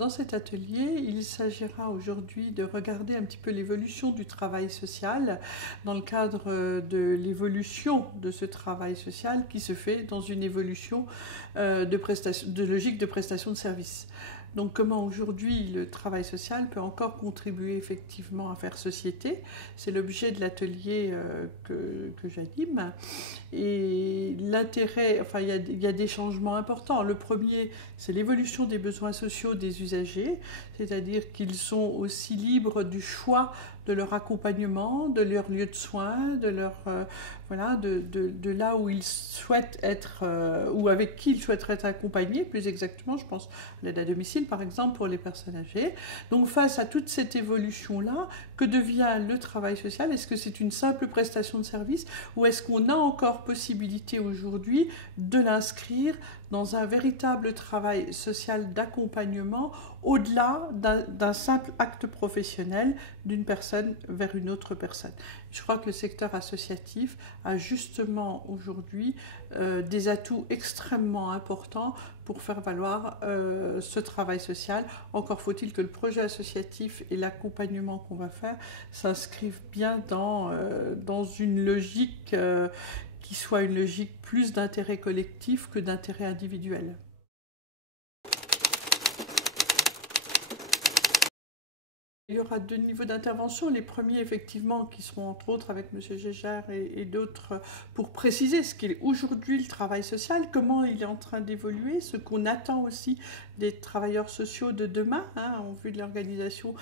Dans cet atelier, il s'agira aujourd'hui de regarder un petit peu l'évolution du travail social dans le cadre de l'évolution de ce travail social qui se fait dans une évolution de logique de prestation de services. Donc comment aujourd'hui le travail social peut encore contribuer effectivement à faire société. C'est l'objet de l'atelier que j'anime. Et l'intérêt, enfin il y a des changements importants. Le premier, c'est l'évolution des besoins sociaux des usagers, c'est-à-dire qu'ils sont aussi libres du choix de leur accompagnement, de leur lieu de soins, de leur voilà, de là où ils souhaitent être ou avec qui ils souhaiteraient être accompagnés, plus exactement, je pense à l'aide à domicile par exemple pour les personnes âgées. Donc face à toute cette évolution-là, que devient le travail social? Est-ce que c'est une simple prestation de service ou est-ce qu'on a encore possibilité aujourd'hui de l'inscrire dans un véritable travail social d'accompagnement au-delà d'un simple acte professionnel d'une personne vers une autre personne. Je crois que le secteur associatif a justement aujourd'hui des atouts extrêmement importants pour faire valoir ce travail social. Encore faut-il que le projet associatif et l'accompagnement qu'on va faire s'inscrivent bien dans une logique qui soit une logique plus d'intérêt collectif que d'intérêt individuel. Il y aura deux niveaux d'intervention. Les premiers, effectivement, qui seront entre autres avec M. Gégère et d'autres, pour préciser ce qu'est aujourd'hui le travail social, comment il est en train d'évoluer, ce qu'on attend aussi des travailleurs sociaux de demain, en vue de l'organisation,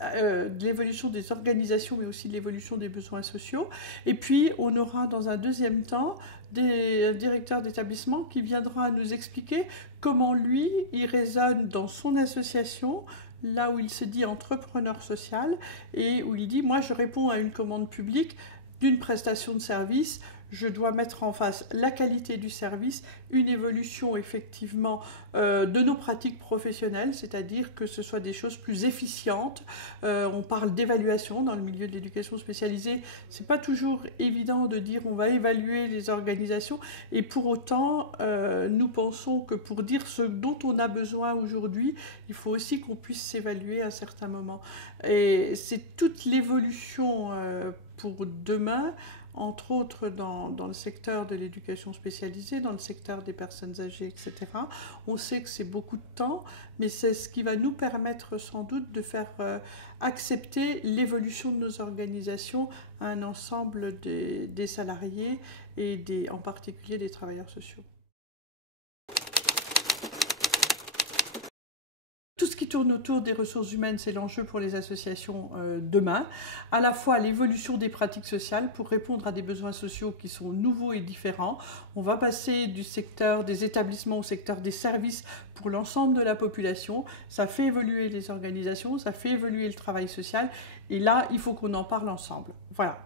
de l'évolution des organisations, mais aussi de l'évolution des besoins sociaux. Et puis, on aura dans un deuxième temps des directeurs d'établissement qui viendra nous expliquer comment lui, il raisonne dans son association, là où il se dit entrepreneur social et où il dit « moi je réponds à une commande publique d'une prestation de service, je dois mettre en face la qualité du service, une évolution effectivement de nos pratiques professionnelles, c'est-à-dire que ce soit des choses plus efficientes. On parle d'évaluation dans le milieu de l'éducation spécialisée. C'est pas toujours évident de dire on va évaluer les organisations et pour autant nous pensons que pour dire ce dont on a besoin aujourd'hui, il faut aussi qu'on puisse s'évaluer à certains moments. Et c'est toute l'évolution pour demain, entre autres dans le secteur de l'éducation spécialisée, dans le secteur des personnes âgées, etc. On sait que c'est beaucoup de temps, mais c'est ce qui va nous permettre sans doute de faire accepter l'évolution de nos organisations à un ensemble des salariés et en particulier des travailleurs sociaux. Tout ce qui tourne autour des ressources humaines, c'est l'enjeu pour les associations demain. À la fois l'évolution des pratiques sociales pour répondre à des besoins sociaux qui sont nouveaux et différents. On va passer du secteur des établissements au secteur des services pour l'ensemble de la population. Ça fait évoluer les organisations, ça fait évoluer le travail social. Et là, il faut qu'on en parle ensemble. Voilà.